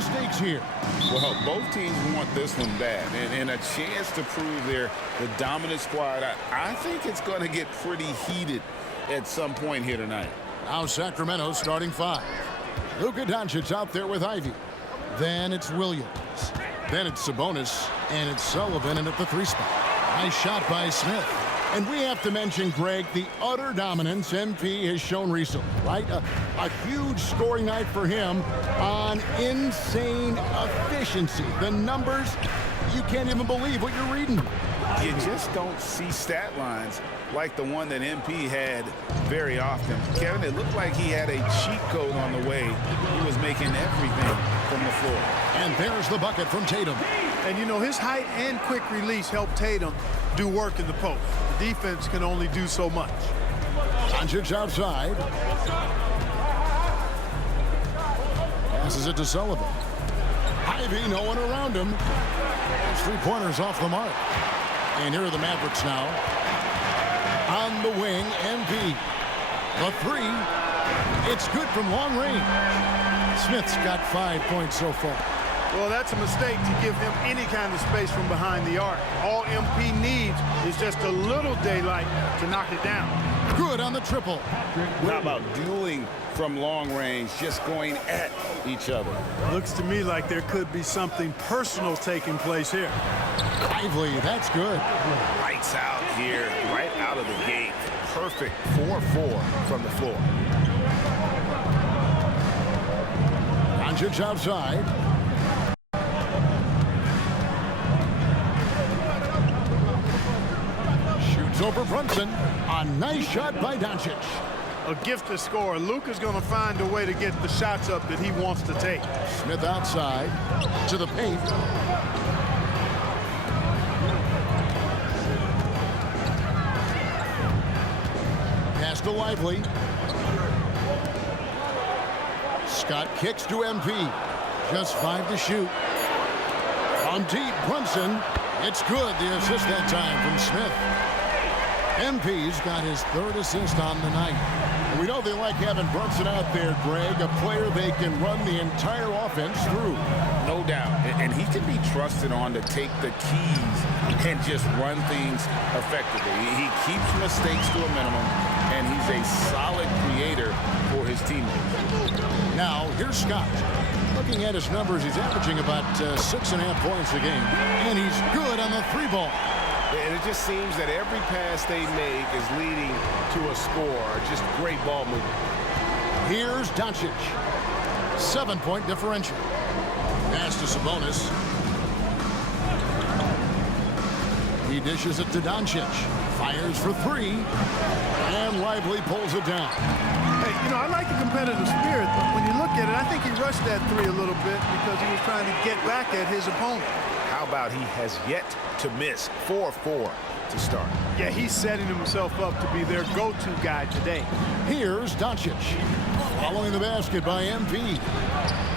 the stakes here? Well, both teams want this one bad, and a chance to prove they're the dominant squad. I think it's going to get pretty heated at some point here tonight. Now Sacramento starting 5. Luka Doncic out there with Ivy. Then it's Williams. Then it's Sabonis, and it's Sullivan in at the 3 spot. Nice shot by Smith. And we have to mention, Greg, the utter dominance MP has shown recently, right? A huge scoring night for him on insane efficiency. The numbers, you can't even believe what you're reading. You just don't see stat lines like the one that MP had very often. Kevin, it looked like he had a cheat code on the way. He was making everything from the floor. And there's the bucket from Tatum. And, you know, his height and quick release helped Tatum do work in the post. The defense can only do so much. Doncic outside. Passes it to Sullivan. Ivy, no one around him. Those 3-pointers off the mark. And here are the Mavericks now. On the wing, MP. The 3. It's good from long range. Smith's got 5 points so far. Well, that's a mistake to give him any kind of space from behind the arc. All MP needs is just a little daylight to knock it down. Good on the triple. How about dueling from long range, just going at each other? Looks to me like there could be something personal taking place here. Lively, that's good. Lights out here, right out of the gate. Perfect 4-4 from the floor. Doncic outside. Shoots over Brunson. A nice shot by Doncic. A gifted scorer. Luka's going to find a way to get the shots up that he wants to take. Smith outside to the paint. Pass to Lively. Scott kicks to MP. Just 5 to shoot. On deep, Brunson. It's good. The assist that time from Smith. MP's got his 3rd assist on the night. We know they like having Brunson out there, Greg, a player they can run the entire offense through. No doubt. And he can be trusted on to take the keys and just run things effectively. He keeps mistakes to a minimum, and he's a solid creator for his teammates. Now, here's Scott. Looking at his numbers, he's averaging about 6.5 points a game. And he's good on the 3-ball. And it just seems that every pass they make is leading to a score. Just great ball movement. Here's Doncic. 7-point differential. Pass to Sabonis. He dishes it to Doncic. Fires for 3. And Lively pulls it down. Hey, you know, I like the competitive spirit, but when you look at it, I think he rushed that 3 a little bit because he was trying to get back at his opponent. How about he has yet to miss 4-4 to start? Yeah, he's setting himself up to be their go-to guy today. Here's Doncic. Following the basket by MP.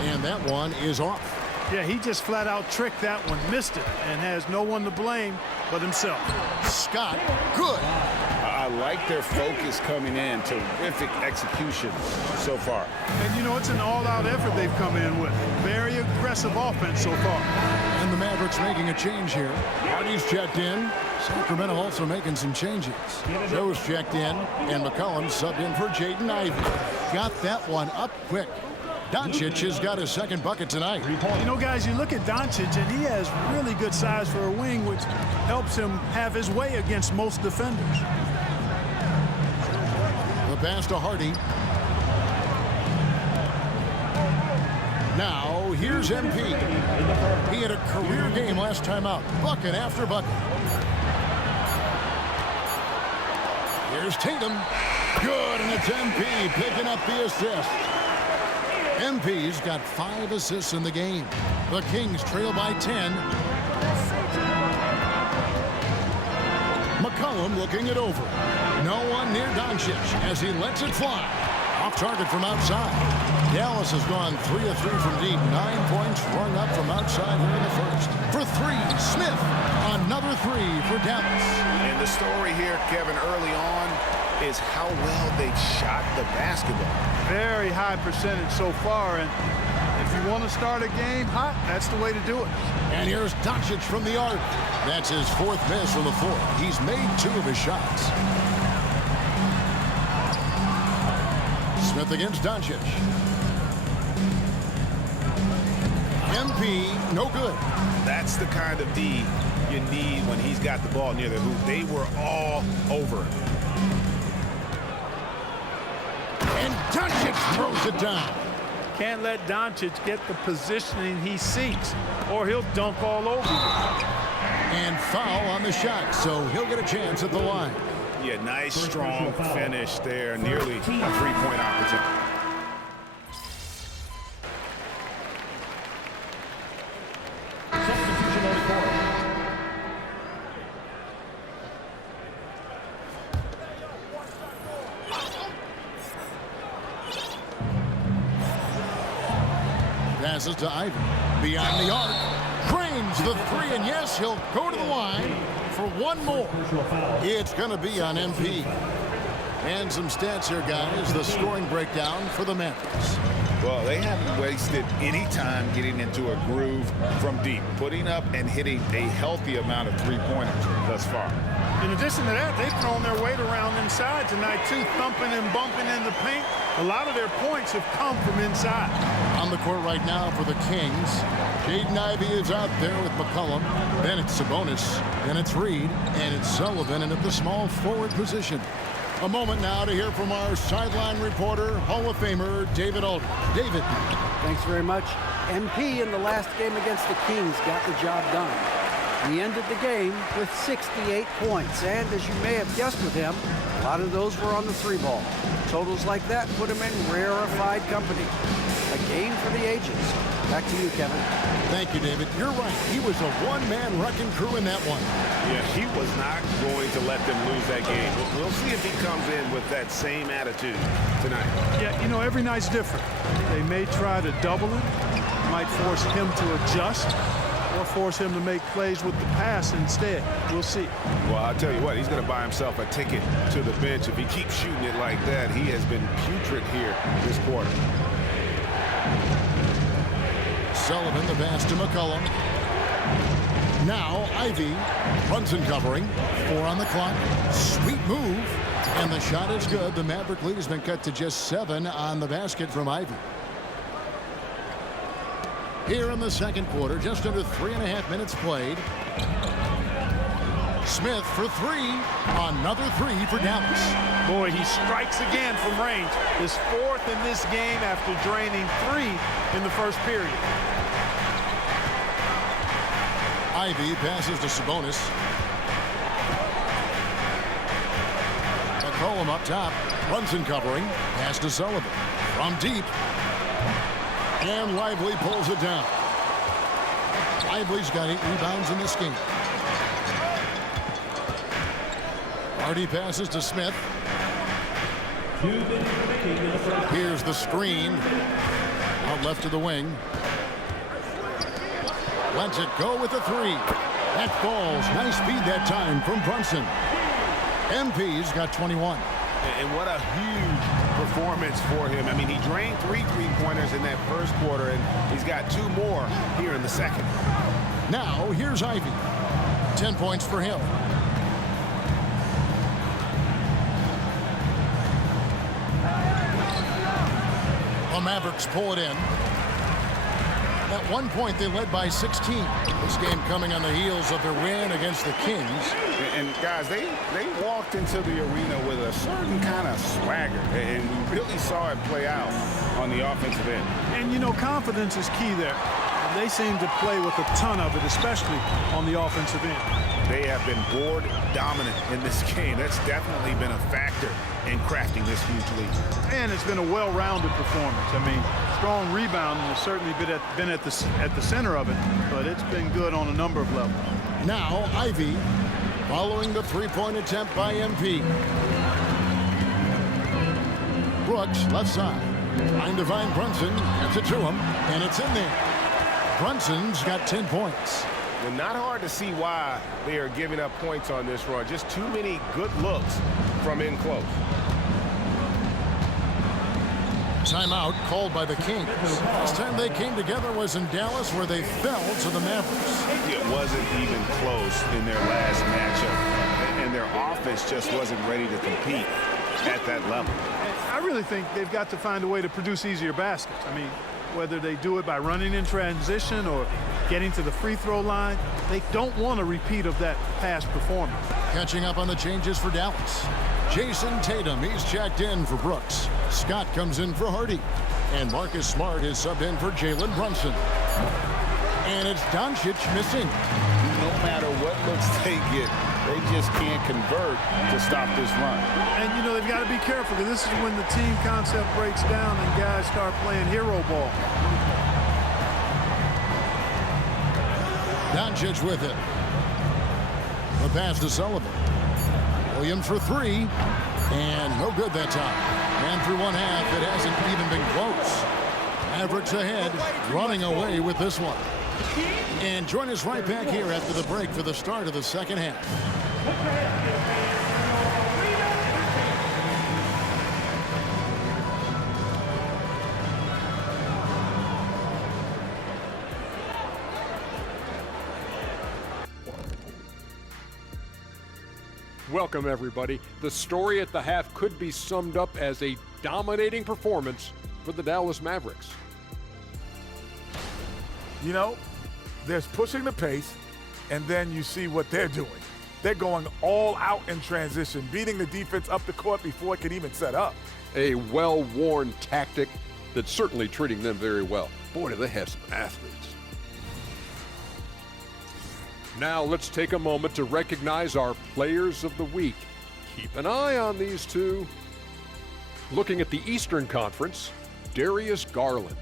And that one is off. Yeah, he just flat out tricked that one, missed it, and has no one to blame but himself. Scott, good. I like their focus coming in. Terrific execution so far. And, you know, it's an all-out effort they've come in with. Very aggressive offense so far. And the Mavericks making a change here. Hardy's checked in. Sacramento also making some changes. Joe's checked in, and McCollum subbed in for Jaden Ivey. Got that one up quick. Doncic has got his 2nd bucket tonight. You know, guys, you look at Doncic, and he has really good size for a wing, which helps him have his way against most defenders. The pass to Hardy. Now, here's MP. He had a career game last time out. Bucket after bucket. Here's Tatum. Good, and it's MP picking up the assist. MP's got 5 assists in the game. The Kings trail by 10. McCollum looking it over. No one near Doncic as he lets it fly. Off target from outside. Dallas has gone 3 of 3 from deep. 9 points rung up from outside here in the first. For 3, Smith. Another 3 for Dallas. And the story here, Kevin, early on is how well they've shot the basketball. Very high percentage so far, and if you you want to start a game hot, that's the way to do it. And here's Doncic from the arc. That's his 4th miss from the floor. He's made 2 of his shots. Smith against Doncic. MP, no good. That's the kind of D you need when he's got the ball near the hoop. They were all over it. And Doncic throws it down. Can't let Doncic get the positioning he seeks, or he'll dunk all over you. And foul on the shot, so he'll get a chance at the line. Yeah, nice, strong finish there. Nearly a 3-point opportunity. Passes to Ivy. Beyond the arc. Frames the 3, and yes, he'll go to the line for one more. It's going to be on MP. And some stats here, guys. The scoring breakdown for the Mavericks. Well, they haven't wasted any time getting into a groove from deep, putting up and hitting a healthy amount of 3-pointers thus far. In addition to that, they've thrown their weight around inside tonight, too, thumping and bumping in the paint. A lot of their points have come from inside. On the court right now for the Kings, Jaden Ivey is out there with McCollum. Then it's Sabonis, then it's Reed, and it's Sullivan in at the small forward position. A moment now to hear from our sideline reporter, Hall of Famer David Aldridge. David. Thanks very much. MP in the last game against the Kings got the job done. He ended the game with 68 points, and as you may have guessed with him, a lot of those were on the 3-ball. Totals like that put him in rarefied company. A game for the ages. Back to you, Kevin. Thank you, David. You're right. He was a one-man wrecking crew in that one. Yeah, he was not going to let them lose that game. We'll see if he comes in with that same attitude tonight. Yeah, you know, every night's different. They may try to double him, might force him to adjust, or force him to make plays with the pass instead. We'll see. Well, I'll tell you what, he's going to buy himself a ticket to the bench. If he keeps shooting it like that, he has been putrid here this quarter. Sullivan, the pass to McCollum. Now Ivy. Brunson covering. 4 on the clock. Sweet move. And the shot is good. The Maverick lead has been cut to just 7 on the basket from Ivy. Here in the second quarter, just under 3.5 minutes played. Smith for 3. Another 3 for Dallas. Boy, he strikes again from range. His 4th in this game after draining 3 in the first period. Ivy passes to Sabonis. McCollum up top. Brunson covering. Pass to Sullivan. From deep. And Lively pulls it down. Lively's got 8 rebounds in this game. Hardy passes to Smith. Here's the screen. Out left to the wing. Lets it go with a 3. That falls. Nice speed that time from Brunson. MP's got 21. And what a huge performance for him. I mean, he drained 3 3-pointers in that first quarter, and he's got 2 more here in the second. Now, here's Ivy. 10 points for him. The Mavericks pull it in. At one point, they led by 16. This game coming on the heels of their win against the Kings. And guys, they walked into the arena with a certain kind of swagger, and we really saw it play out on the offensive end. And, you know, confidence is key there. And they seem to play with a ton of it, especially on the offensive end. They have been board dominant in this game. That's definitely been a factor in crafting this huge lead. And it's been a well-rounded performance. I mean, strong rebounding has certainly been at the center of it, but it's been good on a number of levels. Now, Ivy, following the 3-point attempt by MP. Brooks, left side. Trying to find Brunson. Gets it to him, and it's in there. Brunson's got 10 points. Well, not hard to see why they are giving up points on this run. Just too many good looks from in close. Timeout called by the Kings. Last time they came together was in Dallas, where they fell to the Mavericks. It wasn't even close in their last matchup, and their offense just wasn't ready to compete at that level. I really think they've got to find a way to produce easier baskets. I mean, whether they do it by running in transition or getting to the free throw line, they don't want a repeat of that past performance. Catching up on the changes for Dallas. Jason Tatum, he's checked in for Brooks. Scott comes in for Hardy. And Marcus Smart is subbed in for Jalen Brunson. And it's Doncic missing. No matter what looks they get, they just can't convert to stop this run. And, you know, they've got to be careful, because this is when the team concept breaks down and guys start playing hero ball. Doncic with it. The pass to Sullivan. Williams for three. And no good that time. And through one half, it hasn't even been close. Mavericks ahead, running away with this one. And join us right back here after the break for the start of the second half. Welcome, everybody. The story at the half could be summed up as a dominating performance for the Dallas Mavericks. You know, there's pushing the pace, and then you see what they're doing. They're going all out in transition, beating the defense up the court before it can even set up. A well-worn tactic that's certainly treating them very well. Boy, do they have some athletes. Now let's take a moment to recognize our players of the week. Keep an eye on these two. Looking at the Eastern Conference, Darius Garland.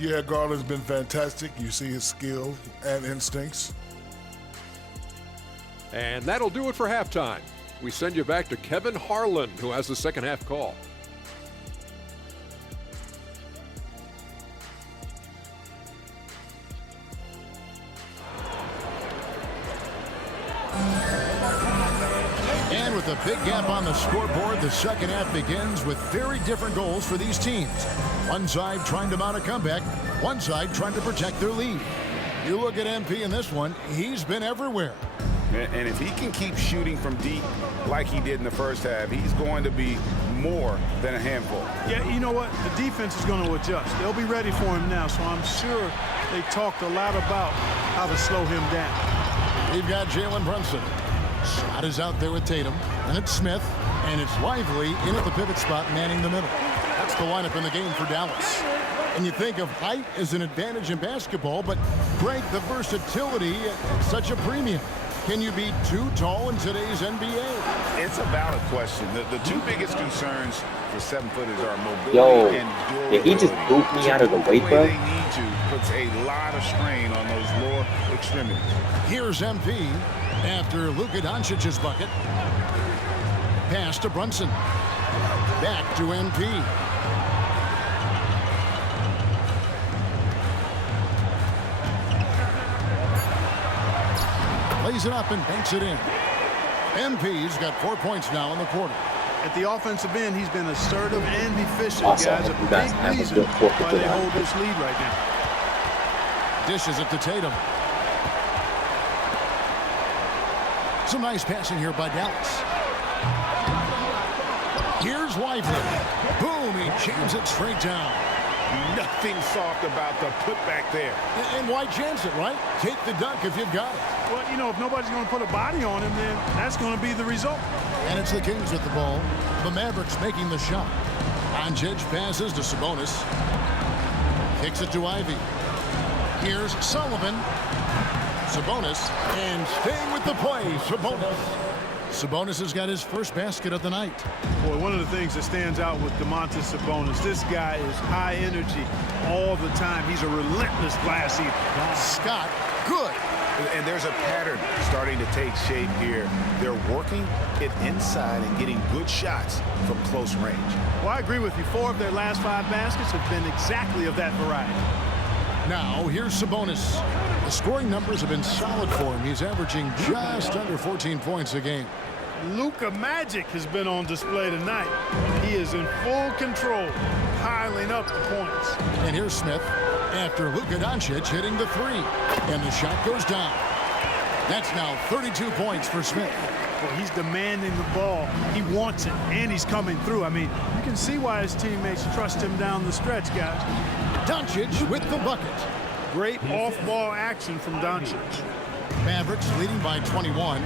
Yeah, Garland's been fantastic. You see his skill and instincts. And that'll do it for halftime. We send you back to Kevin Harlan, who has the second half call. And with a big gap on the scoreboard, the second half begins with very different goals for these teams. One side trying to mount a comeback, one side trying to protect their lead. You look at MP in this one, he's been everywhere. And if he can keep shooting from deep like he did in the first half, he's going to be more than a handful. Yeah, you know what? The defense is going to adjust. They'll be ready for him now, so I'm sure they talked a lot about how to slow him down. We've got Jalen Brunson. Shot is out there with Tatum, and it's Smith, and it's Lively in at the pivot spot, manning the middle. That's the lineup in the game for Dallas. And you think of height as an advantage in basketball, but Greg, the versatility at such a premium. Can you be too tall in today's NBA? It's a valid question. The two biggest concerns for 7-footers are mobility and durability. Did he just boot me out of the way, bro? They need to puts a lot of strain on those lower extremities. Here's MP after Luka Doncic's bucket. Pass to Brunson. Back to MP. Lays it up and banks it in. MP's got 4 points now in the quarter. At the offensive end, he's been assertive and efficient, Awesome. guys. A You guys have big a reason good fourth why quarter. they hold this lead right now. Dishes it to Tatum. Some nice passing here by Dallas. Here's Lively. Boom, he jams it straight down. Nothing soft about the putback there. And why chance it, right? Take the dunk if you've got it. Well, you know, if nobody's going to put a body on him, then that's going to be the result. And it's the Kings with the ball. The Mavericks making the shot. Doncic passes to Sabonis. Kicks it to Ivy. Here's Sullivan. Sabonis. And staying with the play, Sabonis. Sabonis has got his first basket of the night. Boy, one of the things that stands out with Domantas Sabonis, this guy is high energy all the time. He's a relentless glass eater. Scott, good. And there's a pattern starting to take shape here. They're working it inside and getting good shots from close range. Well, I agree with you. 4 of their last 5 baskets have been exactly of that variety. Now, here's Sabonis. The scoring numbers have been solid for him. He's averaging just under 14 points a game. Luka Magic has been on display tonight. He is in full control, piling up the points. And here's Smith after Luka Doncic hitting the three. And the shot goes down. That's now 32 points for Smith. Well, he's demanding the ball. He wants it, and he's coming through. I mean, you can see why his teammates trust him down the stretch, guys. Doncic with the bucket. Great off-ball action from Doncic. Mavericks leading by 21.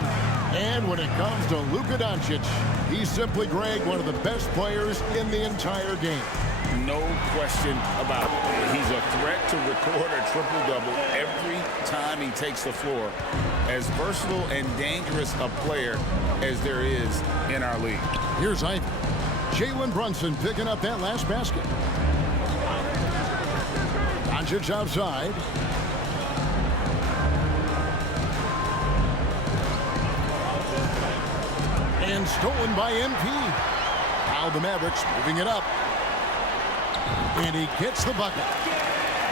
And when it comes to Luka Doncic, he's simply, Greg, one of the best players in the entire game. No question about it. He's a threat to record a triple-double every time he takes the floor. As versatile and dangerous a player as there is in our league. Here's Ivy. Jalen Brunson picking up that last basket. Doncic outside. And stolen by MP. Now the Mavericks moving it up. And he gets the bucket.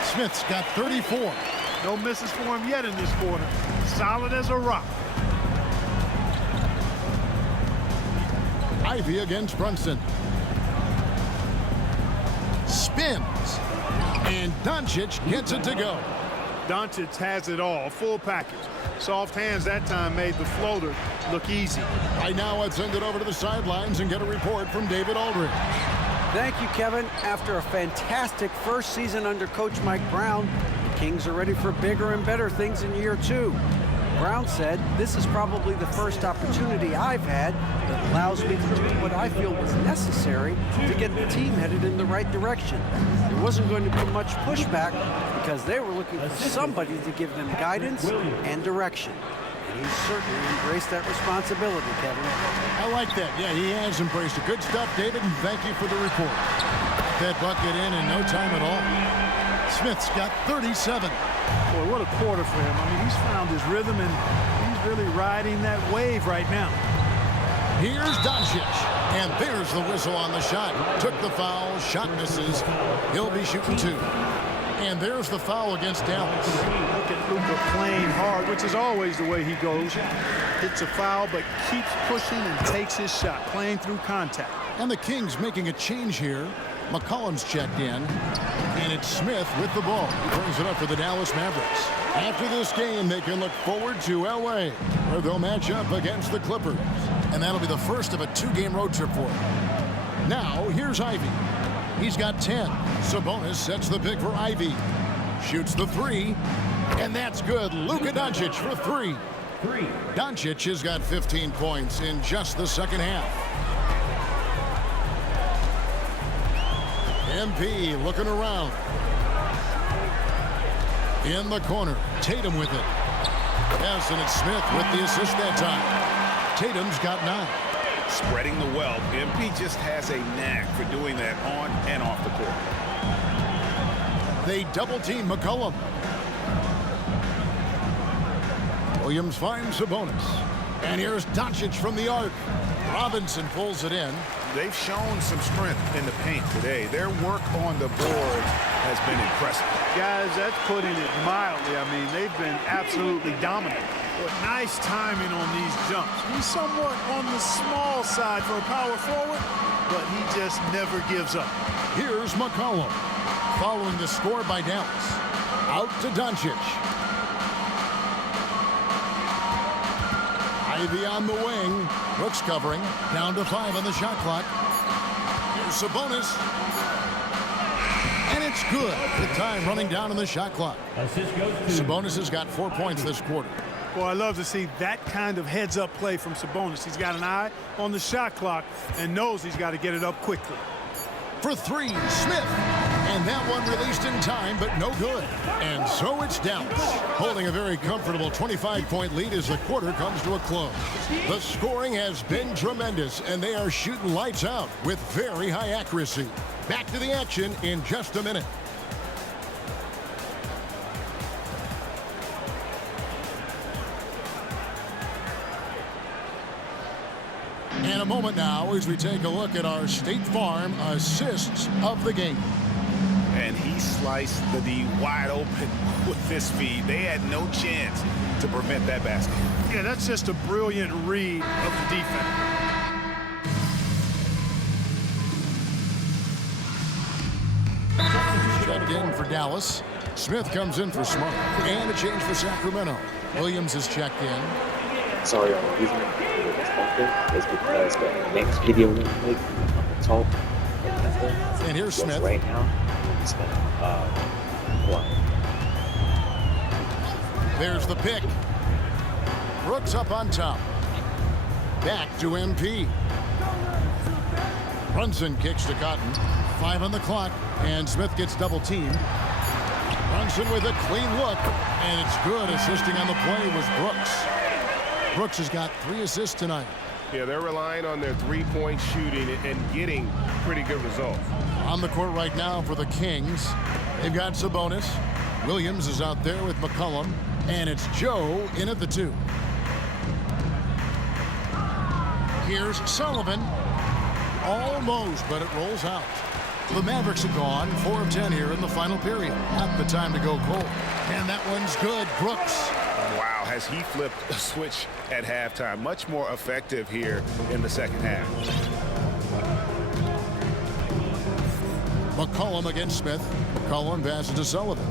Smith's got 34. No misses for him yet in this quarter. Solid as a rock. Ivy against Brunson. Spins. And Doncic gets it to go. Doncic has it all, full package. Soft hands that time made the floater look easy. Right now, let's send it over to the sidelines and get a report from David Aldridge. Thank you, Kevin. After a fantastic first season under Coach Mike Brown, the Kings are ready for bigger and better things in year 2. Brown said, "This is probably the first opportunity I've had that allows me to do what I feel was necessary to get the team headed in the right direction." There wasn't going to be much pushback because they were looking for somebody to give them guidance and direction. And he's certainly embraced that responsibility, Kevin. I like that. Yeah, he has embraced it. Good stuff, David, and thank you for the report. That bucket in no time at all. Smith's got 37. Boy, what a quarter for him. I mean, he's found his rhythm, and he's really riding that wave right now. Here's Doncic, and there's the whistle on the shot. Took the foul, shot misses. He'll be shooting 2. And there's the foul against Dallas. Look at Luka playing hard, which is always the way he goes. Hits a foul, but keeps pushing and takes his shot, playing through contact. And the Kings making a change here. McCollum's checked in, and it's Smith with the ball. He brings it up for the Dallas Mavericks. After this game, they can look forward to L.A., where they'll match up against the Clippers. And that'll be the first of a 2-game road trip for him. Now, here's Ivy. He's got 10. Sabonis sets the pick for Ivy. Shoots the 3, and that's good. Luka Doncic for 3. Doncic has got 15 points in just the second half. MP looking around. In the corner, Tatum with it. Yes, and it's Smith with the assist that time. Tatum's got 9. Spreading the wealth. MP just has a knack for doing that on and off the court. They double-team McCollum. Williams finds Sabonis. And here's Doncic from the arc. Robinson pulls it in. They've shown some strength in the paint today. Their work on the boards has been impressive. Guys, that's putting it mildly. I mean, they've been absolutely dominant. But nice timing on these jumps. He's somewhat on the small side for a power forward, but he just never gives up. Here's McCollum. Following the score by Dallas. Out to Doncic. Ivy on the wing. Brooks covering. Down to 5 on the shot clock. Here's Sabonis. And it's good. The time running down on the shot clock. Sabonis has got 4 points this quarter. Well, I love to see that kind of heads-up play from Sabonis. He's got an eye on the shot clock and knows he's got to get it up quickly. For 3, Smith. And that one released in time, but no good. And so it's Dallas, holding a very comfortable 25-point lead as the quarter comes to a close. The scoring has been tremendous, and they are shooting lights out with very high accuracy. Back to the action in just a minute. In a moment now as we take a look at our State Farm assists of the game. And he he sliced the D wide open with this speed. They had no chance to prevent that basket. Yeah, that's just a brilliant read of the defense. Checked in for Dallas. Smith comes in for Smart. And a change for Sacramento. Williams is checked in. Sorry, I'm using this bunker is because the next video we're gonna make on the top. And here's Smith. Right now, I'm just gonna blind. There's the pick. Brooks up on top. Back to MP. Brunson kicks to Cotton. 5 on the clock, and Smith gets double-teamed. Brunson with a clean look, and it's good. Assisting on the play was Brooks. Brooks has got 3 assists tonight. Yeah, they're relying on their three-point shooting and getting pretty good results. On the court right now for the Kings, they've got Sabonis. Williams is out there with McCollum, and it's Joe in at the 2. Here's Sullivan. Almost, but it rolls out. The Mavericks are gone. 4 of 10 here in the final period. Not the time to go cold. And that one's good. Brooks. Wow, has he flipped a switch at halftime. Much more effective here in the second half. McCollum against Smith. McCollum passes to Sullivan.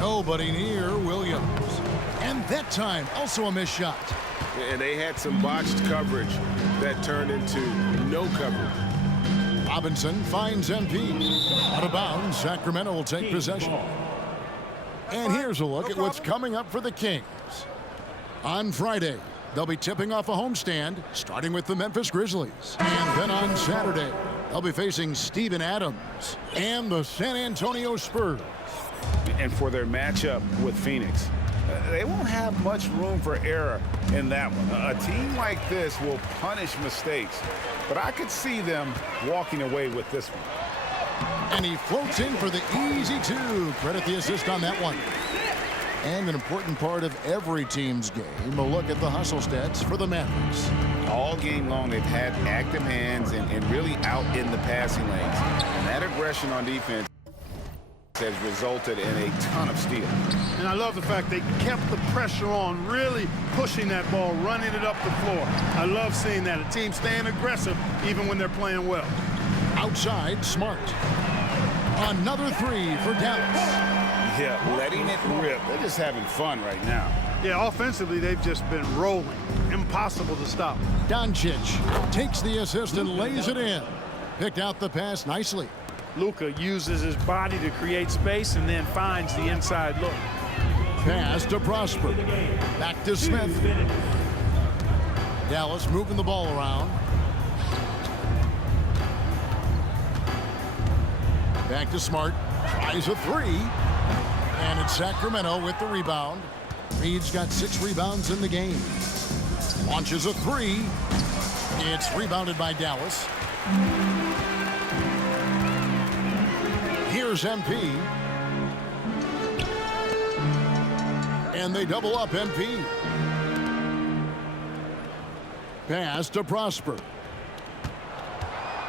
Nobody near Williams. And that time, also a missed shot. And they had some botched coverage that turned into no coverage. Robinson finds MP. Out of bounds, Sacramento will take possession. And here's a look at what's coming up for the Kings. On Friday, they'll be tipping off a homestand, starting with the Memphis Grizzlies. And then on Saturday, they'll be facing Steven Adams and the San Antonio Spurs. And for their matchup with Phoenix, they won't have much room for error in that one. A team like this will punish mistakes, but I could see them walking away with this one. And he floats in for the easy 2. Credit the assist on that one. And an important part of every team's game, a look at the hustle stats for the Mavericks. All game long, they've had active hands and really out in the passing lanes. And that aggression on defense has resulted in a ton of steals. And I love the fact they kept the pressure on, really pushing that ball, running it up the floor. I love seeing that. A team staying aggressive even when they're playing well. Outside, Smart. Another 3 for Dallas. Yeah, letting it rip. They're just having fun right now. Yeah, offensively, they've just been rolling. Impossible to stop. Doncic takes the assist and lays it in. Picked out the pass nicely. Luka uses his body to create space and then finds the inside look. Pass to Prosper. Back to Smith. Dallas moving the ball around. Back to Smart. Tries a 3. And it's Sacramento with the rebound. Reed's got 6 rebounds in the game. Launches a 3. It's rebounded by Dallas. Here's MP. And they double up MP. Pass to Prosper.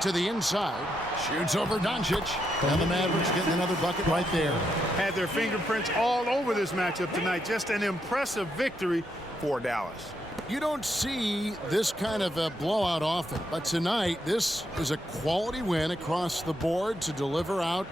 To the inside. Shoots over Doncic. And the Mavericks getting another bucket right there. Had their fingerprints all over this matchup tonight. Just an impressive victory for Dallas. You don't see this kind of a blowout often, but tonight this is a quality win across the board to deliver out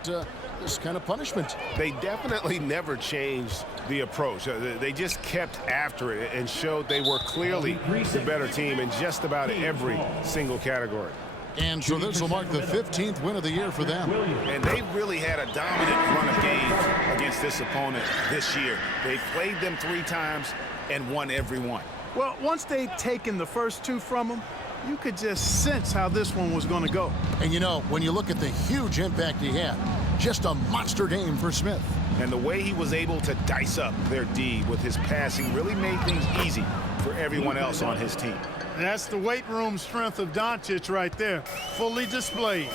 this kind of punishment. They definitely never changed the approach. They just kept after it and showed they were clearly the better team in just about every single category. And so this will mark the 15th win of the year for them. And they really had a dominant run of games against this opponent this year. They played them 3 times and won every one. Well, once they'd taken the first 2 from them, you could just sense how this one was going to go. And you know, when you look at the huge impact he had, just a monster game for Smith. And the way he was able to dice up their D with his passing really made things easy for everyone else on his team. And that's the weight room strength of Doncic right there, fully displayed.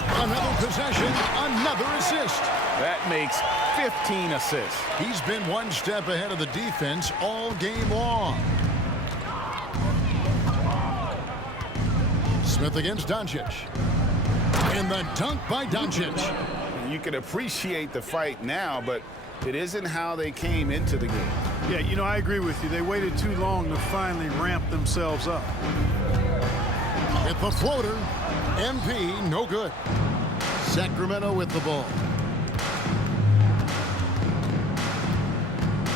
Another possession, another assist. That makes 15 assists. He's been one step ahead of the defense all game long. Smith against Doncic. And the dunk by Doncic. You can appreciate the fight now, but it isn't how they came into the game. Yeah, you know, I agree with you. They waited too long to finally ramp themselves up. With the floater, MP, no good. Sacramento with the ball.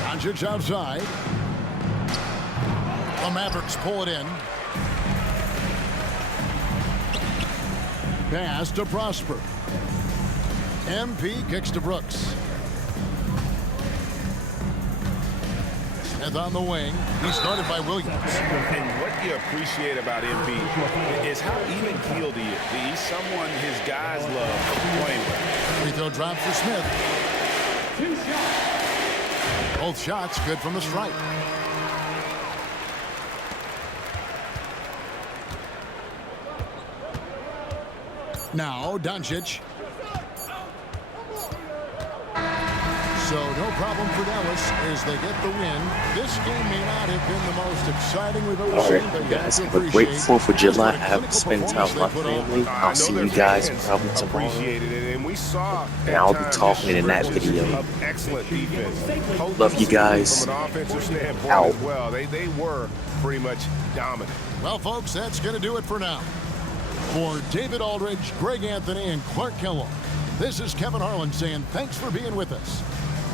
Doncic outside. The Mavericks pull it in. Pass to Prosper. MP kicks to Brooks. Smith on the wing. He's guarded by Williams. And what you appreciate about MP is how even-keeled he is. He's someone his guys love playing with. Free throw drop for Smith. Both shots good from the stripe. Now Doncic. So no problem for Dallas as they get the win. This game may not have been the most exciting we've ever seen. Alright, you guys have a great 4th of July. I haven't spent time with my family. I'll see you guys probably tomorrow. And we saw And I'll be talking in that video. excellent defense. Love you guys. From an offensive standpoint Out. as well. They were pretty much dominant. Well, folks, that's going to do it for now. For David Aldridge, Greg Anthony, and Clark Kellogg, this is Kevin Harlan saying thanks for being with us.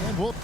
And we'll...